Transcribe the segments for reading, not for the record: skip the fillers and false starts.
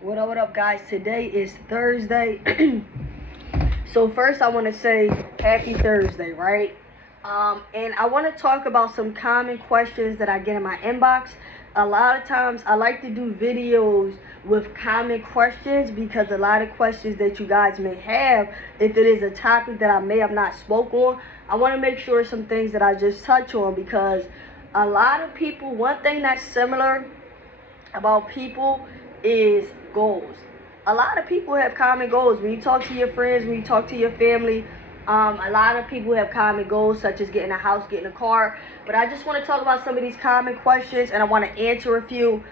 What up, guys? Today is Thursday. So first I want to say happy Thursday, right? And I want to talk about some common questions that I get in my inbox. A lot of times I like to do videos with common questions because a lot of questions that you guys may have, if it is a topic that I may have not spoke on, I want to make sure some things that I just touch on, because a lot of people, one thing that's similar about people is goals. A lot of people have common goals. When you talk to your friends, when you talk to your family, a lot of people have common goals, such as getting a house, getting a car. But I just want to talk about some of these common questions, and I want to answer a few.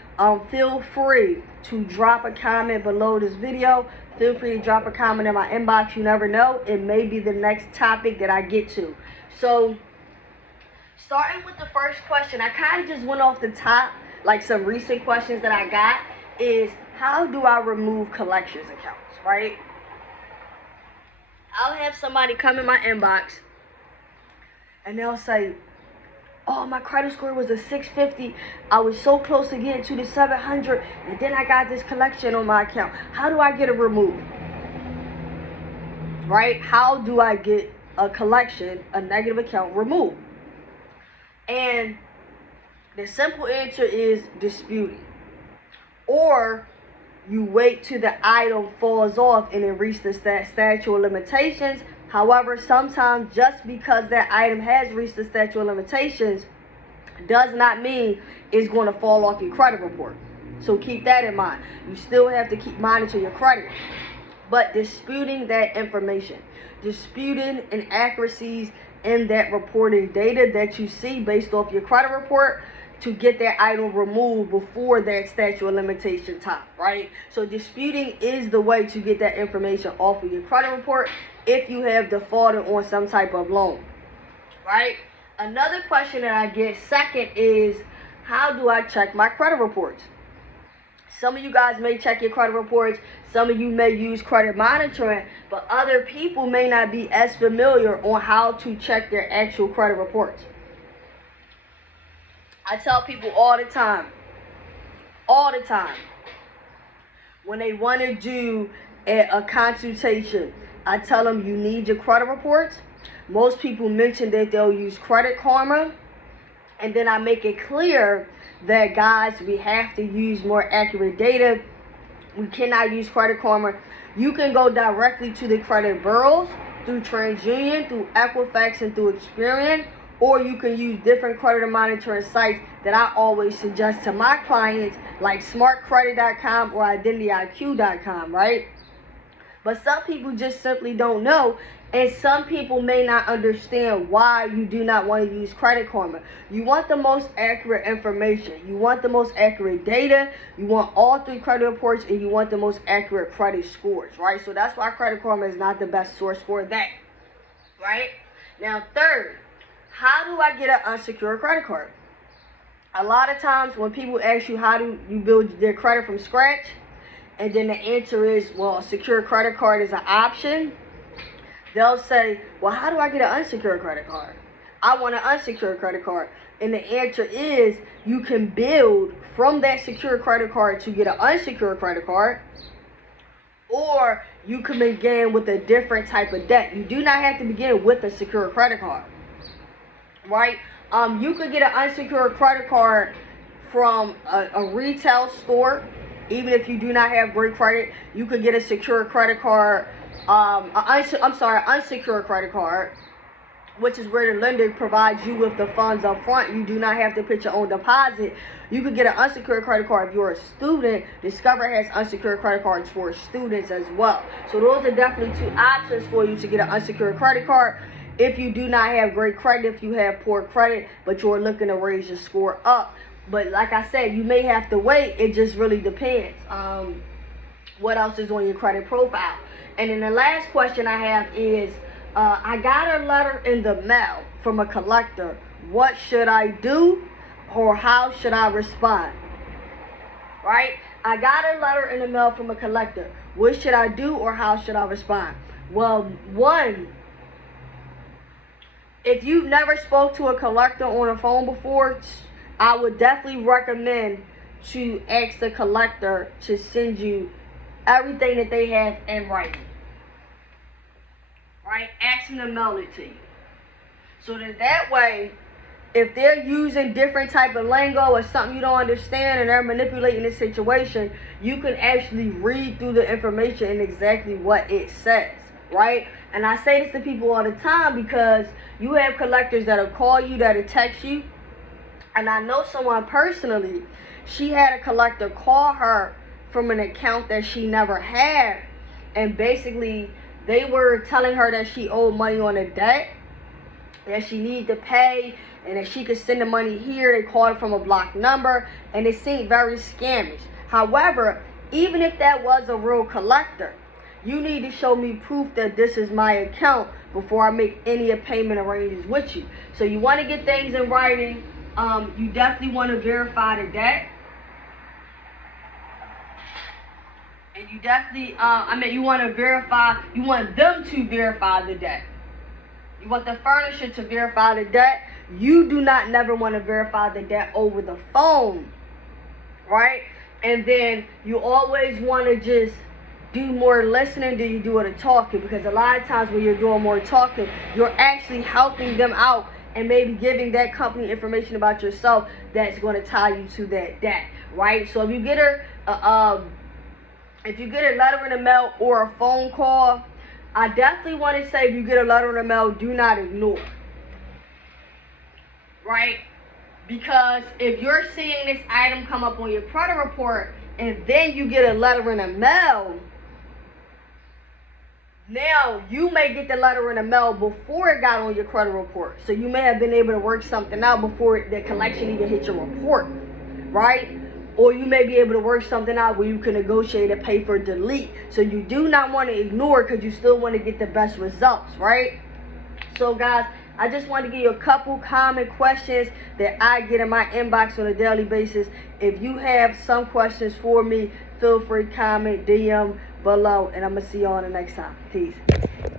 Feel free to drop a comment below this video. Feel free to drop a comment in my inbox. You never know, it may be the next topic that I get to. So, starting with the first question, I kind of just went off the top, like some recent questions that I got, is how do I remove collections accounts, right? I'll have somebody come in my inbox and they'll say, oh, my credit score was a 650. I was so close to getting to the 700, and then I got this collection on my account. How do I get it removed? Right? How do I get a collection, a negative account removed? And the simple answer is disputing. Or you wait till the item falls off and it reaches the statute of limitations. However, sometimes just because that item has reached the statute of limitations does not mean it's going to fall off your credit report. So keep that in mind. You still have to keep monitor your credit. But disputing that information, disputing inaccuracies in that reporting data that you see based off your credit report, to get that item removed before that statute of limitation time, right? So disputing is the way to get that information off of your credit report if you have defaulted on some type of loan, right? Another question that I get second is, how do I check my credit reports? Some of you guys may check your credit reports, some of you may use credit monitoring, but other people may not be as familiar on how to check their actual credit reports. I tell people all the time, when they want to do a consultation, I tell them you need your credit reports. Most people mention that they'll use Credit Karma, and then I make it clear that, guys, we have to use more accurate data. We cannot use Credit Karma. You can go directly to the credit bureaus through TransUnion, through Equifax, and through Experian. Or you can use different credit monitoring sites that I always suggest to my clients, like smartcredit.com or identityiq.com, right? But some people just simply don't know, and some people may not understand why you do not want to use Credit Karma. You want the most accurate information. You want the most accurate data. You want all three credit reports, and you want the most accurate credit scores, right? So that's why Credit Karma is not the best source for that, right? Now, third, how do I get an unsecured credit card? A lot of times when people ask you how do you build their credit from scratch, and then the answer is, well, a secure credit card is an option, they'll say, well, how do I get an unsecured credit card? I want an unsecured credit card. And the answer is, you can build from that secure credit card to get an unsecured credit card, or you can begin with a different type of debt. You do not have to begin with a secure credit card, right? You could get an unsecured credit card from a retail store. Even if you do not have great credit, you could get a secure credit card, unsecured credit card, which is where the lender provides you with the funds up front. You do not have to put your own deposit. You could get an unsecured credit card if you're a student. Discover has unsecured credit cards for students as well. So those are definitely two options for you to get an unsecured credit card if you do not have great credit, if you have poor credit, but you're looking to raise your score up. But like I said, you may have to wait. It just really depends. What else is on your credit profile? And then the last question I have is, I got a letter in the mail from a collector. What should I do, or how should I respond? Right? I got a letter in the mail from a collector. What should I do, or how should I respond? Well, one, if you've never spoke to a collector on the phone before, I would definitely recommend to ask the collector to send you everything that they have in writing. Right? Ask them to mail it to you. So that way, if they're using different type of lingo or something you don't understand and they're manipulating the situation, you can actually read through the information and exactly what it says, right? And I say this to people all the time because you have collectors that'll call you, that'll text you. And I know someone personally, she had a collector call her from an account that she never had. And basically, they were telling her that she owed money on a debt, that she needed to pay, and that she could send the money here. They called from a blocked number, and it seemed very scamish. However, even if that was a real collector, you need to show me proof that this is my account before I make any payment arrangements with you. So you want to get things in writing. You definitely want to verify the debt. And you definitely, you want to verify, you want them to verify the debt. You want the furnisher to verify the debt. You do not never want to verify the debt over the phone, right? And then you always want to just do more listening than you do the talking, because a lot of times when you're doing more talking, you're actually helping them out and maybe giving that company information about yourself that's going to tie you to that debt, right? So if you get a letter in the mail or a phone call, I definitely want to say if you get a letter in the mail, do not ignore. Right? Because if you're seeing this item come up on your credit report and then you get a letter in the mail, now you may get the letter in the mail before it got on your credit report. So you may have been able to work something out before the collection even hit your report. Right? Or you may be able to work something out where you can negotiate a pay for delete. So you do not want to ignore because you still want to get the best results, right? So guys, I just want to give you a couple common questions that I get in my inbox on a daily basis. If you have some questions for me, feel free to comment, DM below, and I'm going to see you on the next time. Peace.